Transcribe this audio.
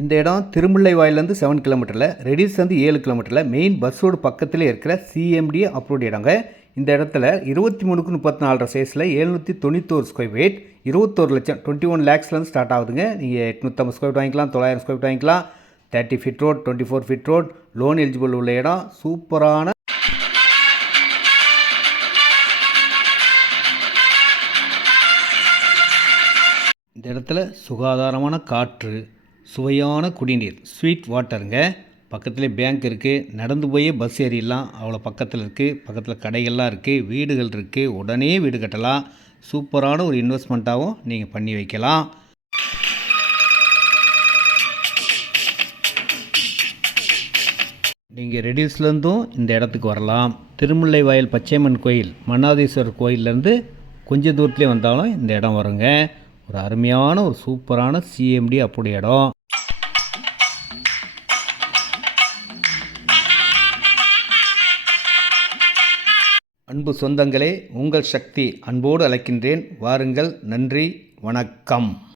இந்த இடம் திருமுல்லைவாயிலேருந்து 7 கிலோமீட்டரில், ரெடிஸ் வந்து 7 கிலோமீட்டரில், மெயின் பஸ் ரோடு பக்கத்தில் இருக்கிற சிஎம்டி அப்ரூவ்டு இடங்க. இந்த இடத்துல 23க்கு 34 சைஸில் 791 ஸ்கொயர் ஃபீட், 21 லட்சம் 21 லேக்ஸ்லேருந்து ஸ்டார்ட் ஆகுதுங்க. நீங்கள் 850 ஸ்கொயர் ஃபீட் வாங்கிக்கலாம், 900 ஸ்கொயர் ஃபீட் வாங்கிக்கலாம். 30 feet road, 24 feet road, loan eligible உள்ள இடம். சூப்பரான இந்த இடத்துல சுகாதாரமான காற்று, சுவையான குடிநீர், ஸ்வீட் வாட்டருங்க. பக்கத்துலேயே பேங்க் இருக்குது, நடந்து போய் பஸ் ஏறிடலாம், அவ்வளோ பக்கத்தில் இருக்குது. பக்கத்தில் கடைகள்லாம் இருக்குது, வீடுகள் இருக்குது, உடனே வீடு கட்டலாம். சூப்பரான ஒரு இன்வெஸ்ட்மெண்ட்டாகவும் நீங்கள் பண்ணி வைக்கலாம். நீங்கள் ரெடியூஸ்லேருந்தும் இந்த இடத்துக்கு வரலாம். திருமுல்லைவாயில் பச்சையம்மன் கோயில், மன்னாதீஸ்வரர் கோயிலேருந்து கொஞ்சம் தூரத்துலேயே வந்தாலும் இந்த இடம் வருங்க. ஒரு அருமையான ஒரு சூப்பரான சிஎம்டி அப்படி இடம். அன்பு சொந்தங்களே, உங்கள் சக்தி அன்போடு அழைக்கின்றேன். வாருங்கள். நன்றி, வணக்கம்.